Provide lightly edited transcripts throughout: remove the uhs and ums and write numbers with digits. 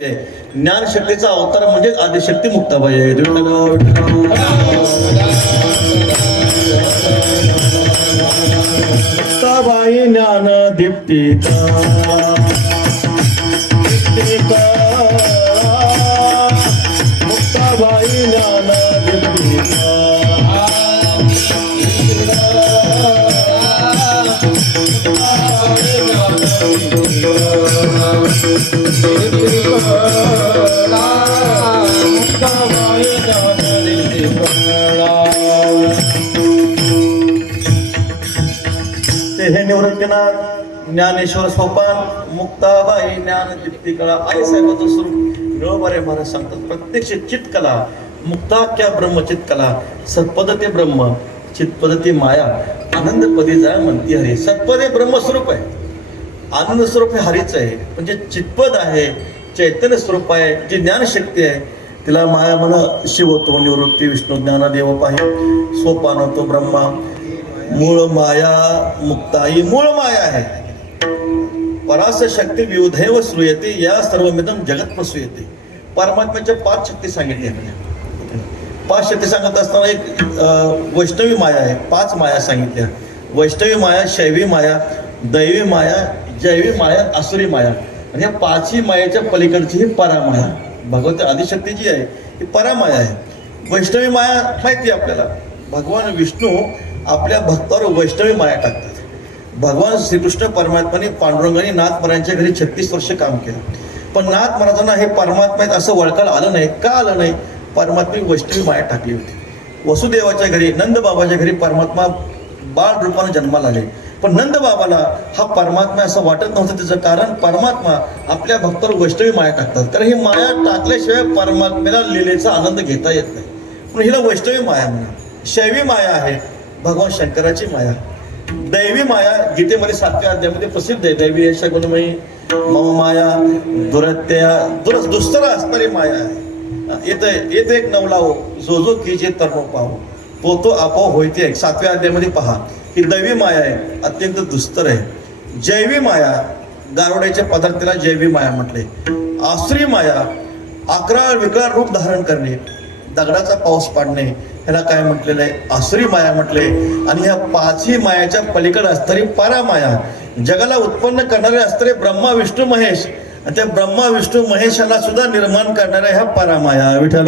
ज्ञानशक्तीचा अवतार म्हणजे आदिशक्ती मुक्ताबाई आहे. मुक्ताबाई ज्ञान दीप्तिका मुक्ताबाई ज्ञान दीप्तिका हे निवृत्तीनाथ ज्ञानेश्वर सोपान मुक्ताबाई ज्ञान दीप्तिका आई साहेबांचं स्वरूप निळोबारे महाराज सांगतात. प्रत्यक्ष चित्कला मुक्ताख्या ब्रह्म चित्कला सत्पद ते ब्रह्म चित्पद ते माया आनंद पदी जाय म्हणती हरी. सत्पदे ब्रह्मस्वरूप आहे, आनंद स्वरूप हे हरीच आहे. म्हणजे चित्पद आहे, चैतन्य स्वरूप आहे, जी ज्ञानशक्ती आहे तिला माया म्हण शिवतो निवृत्ती विष्णू ज्ञानदेव पाहे सोपान तो ब्रह्मा मूळ माया मुक्ताई मूळ माया आहे. परास शक्ती विउधैव श्रूयते या सर्वमिदम जगत प्रसूयते. परमात्म्याच्या 5 शक्ती सांगितल्या. 5 शक्ती सांगत असताना एक वैष्णवी माया आहे. 5 माया सांगितल्या. वैष्णवी माया, शैवी माया, दैवी माया, जैवी माया, आसुरी माया. आणि या 5ही मायेच्या पलीकडची ही परामाया भगवती आदिशक्ती जी आहे ही परामाया आहे. वैष्णवी माया माहिती आहे आपल्याला. भगवान विष्णू आपल्या भक्तावर वैष्णवी माया टाकतात. भगवान श्रीकृष्ण परमात्माने पांडुरंगाने नाथ महाराजांच्या घरी 36 वर्ष काम केलं. पण नाथ महाराजांना हे परमात्मा असं वळखायला आलं नाही. का आलं नाही? परमात्मा वैष्णवी माया टाकली होती. वसुदेवाच्या घरी नंद बाबाच्या घरी परमात्मा बाळ रूपाने जन्माला आले. पण नंद बाबाला हा परमात्मा असं वाटत नव्हतं. त्याचं कारण परमात्मा आपल्या भक्तावर वैष्णवी माया टाकतात. कारण ही माया टाकल्याशिवाय परमात्म्याला लीलेचा आनंद घेता येत नाही. पण हिला वैष्णवी माया म्हणा. शैवी माया आहे भगवान शंकराची माया. दैवी माया गीतेमध्ये 7व्या अध्यायामध्ये प्रसिद्ध आहे. दैवी अशा गुणमयी मम माया दुस्तर असणारी माया आहे. येत एक नवलावो जो जो कीजे तरुण पाहो तो आपोआप होईते. 7व्या अध्यायामध्ये पहा ही दैवी माया आहे, अत्यंत दुस्तर आहे. जैवी माया गारोड्याच्या पदार्थाला जैवी माया म्हटले. आसुरी माया अकराळ विकराळ रूप धारण करणे, दगडाचा पाऊस पाडणे, ह्याला काय म्हटलेलं आहे? आसुरी माया म्हटले. आणि ह्या 5ही मायाच्या पलीकडे असणारी परामाया जगाला उत्पन्न करणारे असणारे ब्रह्मा विष्णू महेश आणि त्या ब्रह्मा विष्णू महेशाला सुद्धा निर्माण करणाऱ्या ह्या परामाया. विठ्ठल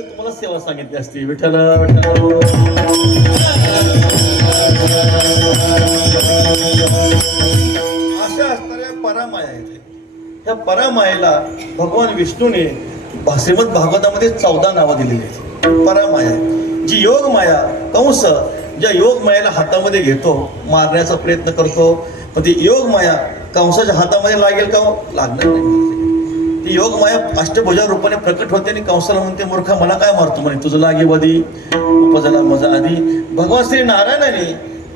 तुम्हाला सेवा सांगितली असती. विठ्ठल अशा असणाऱ्या परामाया आहेत. ह्या परामायेला भगवान विष्णूने श्रीमद भागवतामध्ये 14 नावं दिलेली आहेत. परामाया जी योग माया कंस ज्या योग मायाला हातामध्ये घेतो, मारण्याचा प्रयत्न करतो, पण ती योग माया कंसाच्या हातामध्ये लागेल का? लागणार नाही. ती योग माया अष्टभुजा रूपाने प्रकट होते आणि कंसाला म्हणते मूर्खा मला काय मारतो म्हणे, तुझं लागे वधी उपजला मजा आधी. भगवान श्री नारायणाने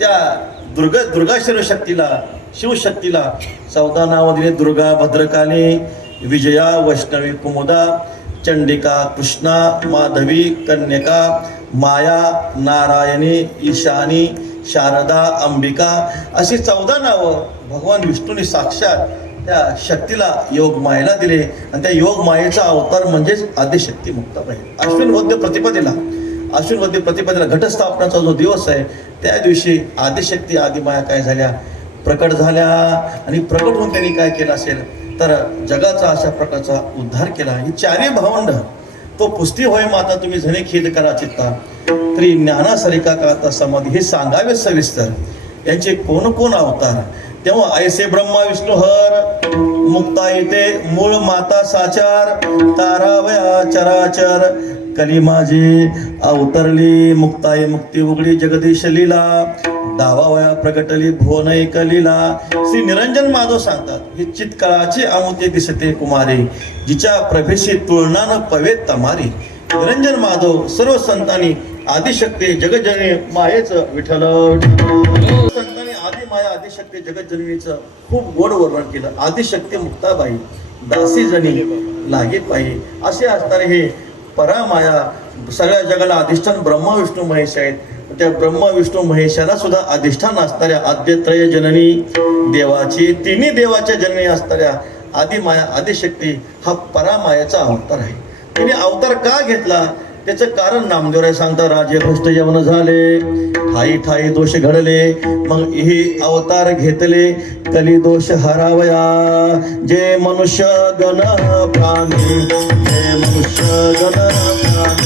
त्या दुर्गा शक्तीला शिवशक्तीला 14 नावं दिली. दुर्गा भद्रकाली, विजया वैष्णवी कुमुदा, चंडिका कृष्णा, माधवी कन्यका, माया नारायणी, ईशानी, शारदा, अंबिका अशी 14 नावं भगवान विष्णूने साक्षात त्या शक्तीला योग मायेला दिले. आणि त्या योग मायेचा अवतार म्हणजेच आदिशक्ती मुक्ताबाई. अश्विन वद्य प्रतिपदेला घटस्थापनाचा जो दिवस आहे त्या दिवशी आदिशक्ती आदिमाया काय झाल्या? प्रकट झाल्या. आणि प्रकट होऊन त्यांनी काय केलं असेल तर जगाचा अशा प्रकारचा उद्धार केला. ही 4ही भावंड तो पुस्ती होय माता तुम्ही झने खेद करा चित्ता तरी ज्ञानासरिका काता समाधी हे सांगावे सविस्तर. यांचे कोण कोण अवतार? तेव्हा ऐसे ब्रह्मा विष्णू हर मुक्ता येते मूळ माता साचार तारावया चराचर कली माझी अवतरली मुक्ताई मुक्ती उघडी जगदीश लीला दावावया प्रगटली भुवन एक लीला. श्री निरंजन माधव सांगतात ही चित्कळाची आमुते दिसते कुमारी जिच्या प्रभेशी तुलना न पवे तमारी. निरंजन माधव सर्व संतांनी आदिशक्ती जगज्जननी मायेचं विठ्ठल संतांनी आदि माया आदिशक्ती जगज्जननीचं खूप गोड वर्णन केलं. आदिशक्ती मुक्ताबाई दासी जनी लागे पायी असे असणारे हे परामाया सगळ्या जगाला अधिष्ठान ब्रह्मा विष्णू महेश आहेत. त्या ब्रह्मा विष्णू महेशाला सुद्धा अधिष्ठान असणाऱ्या आद्यत्रय जननी देवाची, तिन्ही देवाच्या जननी असणाऱ्या आदिमाया आदिशक्ती हा परामायाचा अवतार आहे. तिने अवतार का घेतला त्याचं कारण नामदेवराय सांगता. राजे भ्रष्ट यवन झाले, ठाई ठाई दोष घडले, मग हे अवतार घेतले कली दोष हरावया. जे मनुष्य गण प्राणी, जे मनुष्य गण प्राणी,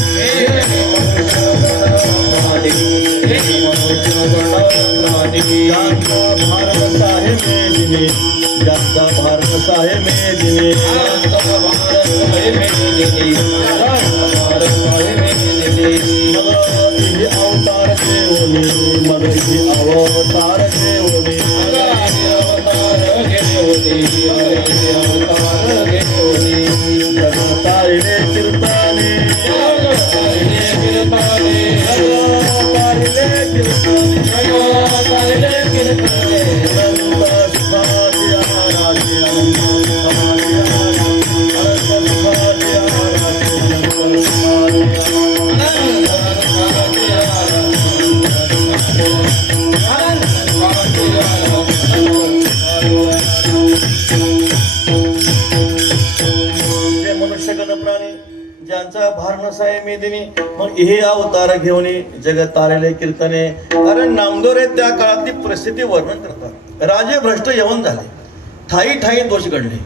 ज्यांचा भारत आहे मेदिनी, ज्यांचा भारत आहे मेदिनी, अवतार घेऊनी, मग अवतार घेऊनी, जगतारिले कीर्तने, ज्यांचा भार नसाय मेदिनी, मग हे अवतार घेऊन जगत तारेले कीर्तने. कारण नामदेवराय त्या काळातली परिस्थिती वर्णन करतात. राजे भ्रष्ट यवन झाले, ठाई ठाई दोष घडले.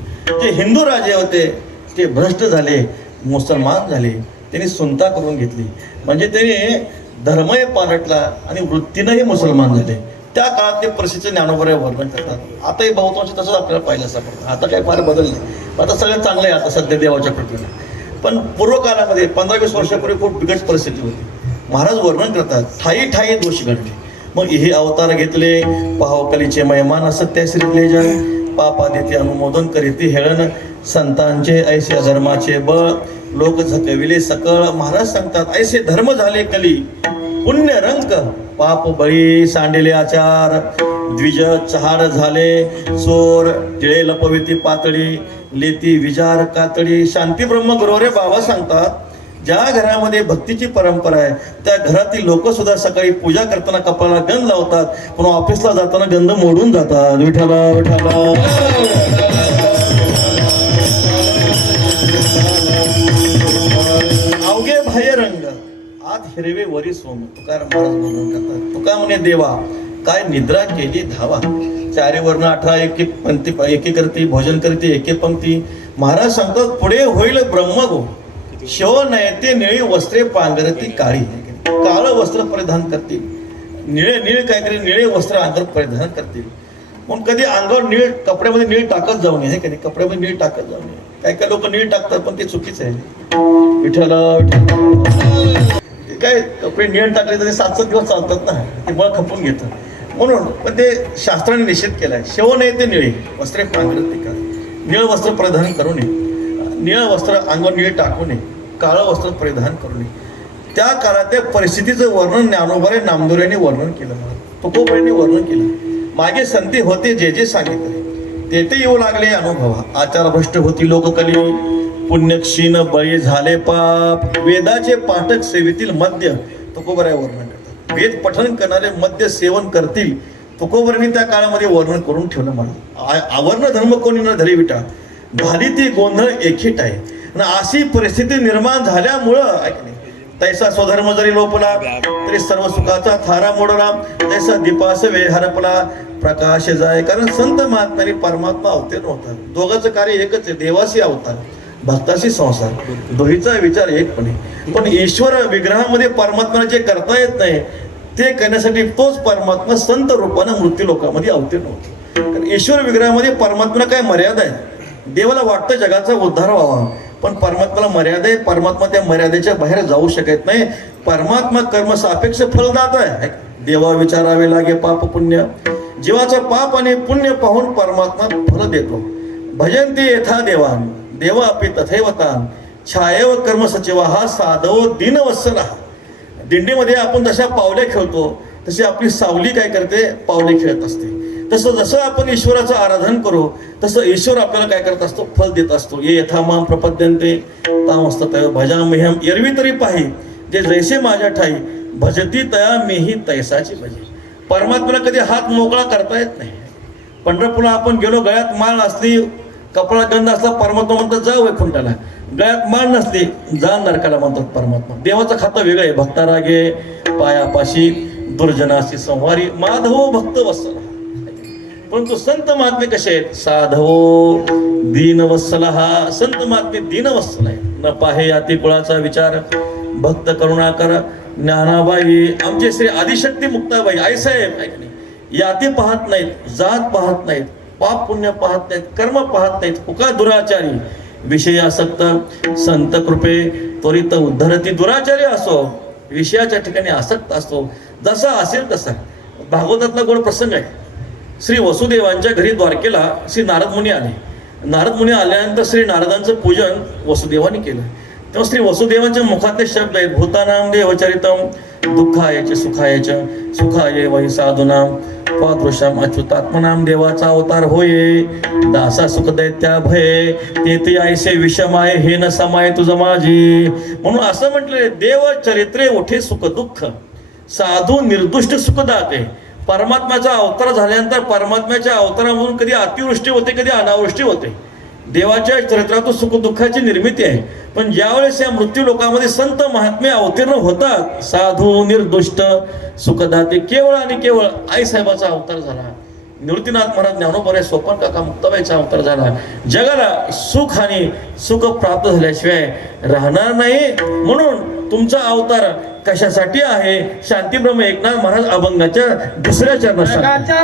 जे हिंदू राजे होते ते भ्रष्ट झाले, मुसलमान झाले, त्यांनी सुनता करून घेतली. म्हणजे त्याने धर्मही पालटला आणि वृत्तीनंही मुसलमान झाले. त्या काळातली परिस्थिती ज्ञानोबराय वर्णन करतात. आताही बहुतांश तसंच आपल्याला पाहिलं सापडतं. आता काही फार बदलले, आता सगळं चांगलं आहे आता सध्या देवाच्या कृपेने. पण पूर्व काळामध्ये 15-20 वर्षापूर्वी खूप बिकट परिस्थिती होती. महाराज वर्णन करतात ठाई ठाई दोष घडले, मग हे अवतार घेतले. पाहकलीचे मैमान सत्य श्रीले जन, पापा देते अनुमोदन करीती हेळन, संतांचे ऐसे धर्माचे बळ, लोक झकविले सकळ. महाराज सांगतात ऐसे धर्म झाले कली, पुण्य रंक पाप बळी सांडिले आचार. द्विज चहाड झाले चोर, टिळे लपविती पातळी, लेती विजार कातडी. शांती ब्रह्म गुरुवरे बाबा सांगतात ज्या घरामध्ये भक्तीची परंपरा आहे त्या घरातील लोक सुद्धा सकाळी पूजा करताना कपाळाला गंध लावतात, पण ऑफिसला जाताना गंध मोडून जातात. विठाला विठाला. अवघे बाह्य रंग आत हिरवे वरी सोम. तुकाराम महाराज वर्णन करतात. तुका म्हणे देवा काय निद्रा केली धावा, चारी वर्ण 18 एक एक पंक्ती, एके करती भोजन करते एके पंक्ती. महाराज सांगतात पुढे होईल ब्रह्मगो, शिव नयते निळी वस्त्रे पांघरती काळी. काळं वस्त्र परिधान करतील, निळे काहीतरी निळे वस्त्र अंगावर परिधान करतील. म्हणून कधी अंगावर निळ कपड्यामध्ये निळ टाकत जाऊ नये, कधी कपड्यामध्ये निळ टाकत जाऊ नये. काही लोक निळ टाकतात पण ते चुकीचं आहे. विठ्ठल काय कपडे निळ टाकले तरी 7-7 दिवस चालतात ना, ते बळ खपून घेतं. म्हणून पण ते शास्त्राने निषेध केलाय. शिव नयते निळे वस्त्रे पांघरती काळी, निळ वस्त्र परिधान करू नये, निळ वस्त्र अंगावर निळ टाकू नये, काळं वस्त्र परिधान करू नये. त्या काळात त्या परिस्थितीचं वर्णन ज्ञानोबराय नामदेवरायांनी वर्णन केलं, तुकोबरायांनी वर्णन केलं. मागे संती होते जे जे सांगितले ते येऊ लागले अनुभवा. आचार भ्रष्ट होती लोककली, पुण्यक्षीण बळी झाले पाप. वेदाचे पाठक सेवेतील मद्य तुकोबराय वर्णन करतात. वेद पठण करणारे मद्य सेवन करतील. तुकोबरायांनी त्या काळामध्ये वर्णन करून ठेवलं. मला आवर्ण धर्म कोणी न धरी विटा, झाली ती गोंधळ एकीट आहे. अशी परिस्थिती निर्माण झाल्यामुळं ऐकणे तैसा स्वधर्म जरी लोपला तरी सर्व सुखाचा थारा मोडला, तैसा दीपास वेळ हरपला प्रकाश जाय. कारण संत महात्म्याने परमात्मा अवतीर्ण होता. दोघांचं कार्य एकच आहे, देवाशी अवतार भक्ताशी संसार, दोहीचा विचार एकपणे. पण ईश्वर विग्रहामध्ये परमात्म्याला जे करता येत नाही ते करण्यासाठी तोच परमात्मा संत रूपानं मृत्यू लोकांमध्ये अवतीर्ण होतो. कारण ईश्वर विग्रहामध्ये परमात्म्याला काय मर्यादा आहे. देवाला वाटतं जगाचा उद्धार व्हावा, पण परमात्म्याला मर्यादा आहे. परमात्मा त्या मर्यादेच्या बाहेर जाऊ शकत नाही. परमात्मा कर्म सापेक्ष फलदाता आहे. देवा विचारावे लागे पाप पुण्य, जीवाचं पाप आणि पुण्य पाहून परमात्मा फल देतो. भजनते यथा देवान देव अपि तथैवतान, छायेव कर्म सचिवा हा साधव दिनवत्सला. दिंडीमध्ये आपण जशा पावले खेळतो तशी आपली सावली काय करते, पावले खेळत असते. तसं जसं आपण ईश्वराचं आराधन करू तसं ईश्वर आपल्याला काय करत असतो, फल देत असतो. ये यथा माम प्रपद्यन्ते तामस्ततः भजाम्यहम्. एरवी तरी पाही जे जैसे माझ्या ठाई भजती तया मीही तैसाची भजे. परमात्म्याला कधी हात मोकळा करता येत नाही. पंढरपूरला आपण गेलो, गळ्यात माळ असली, कपडा गंध असला, परमात्मा म्हणतात जा वैकुंठाला. गळ्यात माळ नसली, जा नरकाला म्हणतात परमात्मा. देवाचं खातं वेगळं आहे. भक्तारागे पायापाशी दुर्जनाशी संवारी माधवो भक्त वत्सला. परंतु संत महात्मे कसे आहेत? साधवो दीन वत्सला. हा संत महात्मे दीन वत्सल आहे. न पाहे याती कुळाचा विचार, भक्त करुणाकर ज्ञानाबाई. आमचे श्री आदिशक्ती मुक्ताबाई आईसाहेब ऐक नाही, याती पाहत नाहीत, जात पाहत नाहीत, पाप पुण्य पाहत नाहीत, कर्म पाहत नाहीत, पुका दुराचारी विषयासक्त संत कृपे त्वरित उद्धरती. दुराचारी असो, विषयाच्या ठिकाणी आसक्त असतो, जसा असेल तसा. भागवतातला गोड प्रसंग आहे. श्री वसुदेवांच्या घरी द्वारकेला श्री नारद मुनी आले. नारद मुनी आल्यानंतर श्री नारदांचं पूजन वसुदेवाने केलं. तेव्हा श्री वसुदेवांच्या मुखातले शब्द आहेत, भूतानाम देवचरितम दुःखायच सुखायच सुखाय वै साधूनाम पादृशम अच्युतात्मनाम. देवाचा अवतार होये, दासा सुख दैत्या भये, तेथे ऐसे विषम आहे हे न समाय तुझ माझी. म्हणून असं म्हटलंय, देव चरित्रे उठे सुख दुःख, साधू निर्दुष्ट सुखदाते. परमात्म्याचा अवतार झाल्यानंतर परमात्म्याच्या अवतारामधून कधी अतिवृष्टी होते, कधी अनावृष्टी होते. देवाच्या चरित्रातून सुखदुःखाची निर्मिती आहे. पण ज्यावेळेस या मृत्यू लोकांमध्ये संत महात्मे अवतीर्ण होतात, साधू निर्दुष्ट सुखदाते, केवळ आणि केवळ आईसाहेबाचा अवतार झाला. निवृत्तीनाथ महाराज, ज्ञानोबा, सोपान काका, मुक्ताबाईचा अवतार झाला. जगाला सुख आणि सुख प्राप्त झाल्याशिवाय राहणार नाही. म्हणून तुमचा अवतार कशासाठी आहे? शांतीब्रह्म एकनाथ महाराज अभंगाच्या दुसऱ्या चरणात